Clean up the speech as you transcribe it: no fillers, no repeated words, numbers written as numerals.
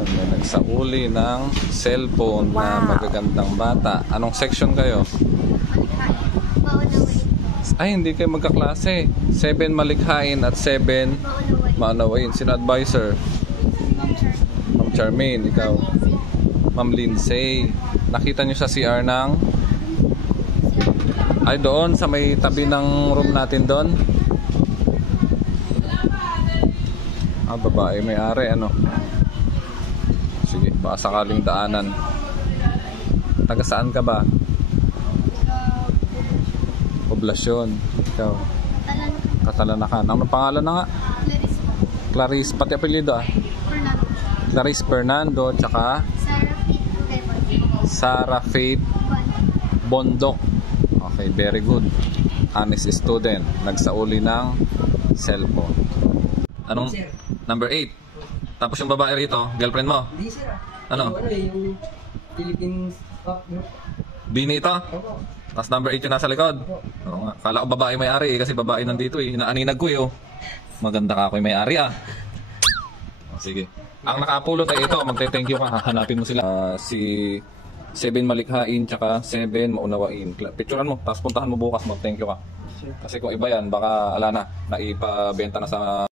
Yun, may nagsauli ng cellphone na magagandang bata. Anong section kayo? Ay, hindi kayo magkaklase. 7 malikhain at 7 maunawain. Sino advisor? Ma'am Charmaine, ikaw. Ma'am Lindsay. Nakita nyo sa CR ng... Ay, doon sa may tabi ng room natin doon. Ah, babae may-ari, ano? Sige, baka sakaling daanan. Taga saan ka ba? Poblasyon. Ikaw? Katalanakan. Ano pangalan na nga? Clarice. Pati apelyido ah? Clarice Fernando. Tsaka? Sarah Faith Bondok. Okay, very good. Honest student. Nagsauli ng cellphone. Anong? Number 8. Tapos yung babae rito, girlfriend mo? Hindi sir. Ano? Yung Philippines Cup group. Bini ito? Opo. Tapos number 8 yung nasa likod? Oo nga. Kala ko babae may-ari kasi babae nandito eh. Inaaninag ko eh oh. Maganda ka ako yung may-ari ah. Sige. Ang nakapulot ay ito. Magte-thank you ka. Hahanapin mo sila. Si 7 malikhain tsaka 7 maunawain. Picturean mo. Tapos puntahan mo bukas. Mag-thank you ka. Kasi kung iba yan, baka ala na. Naipabenta na sa...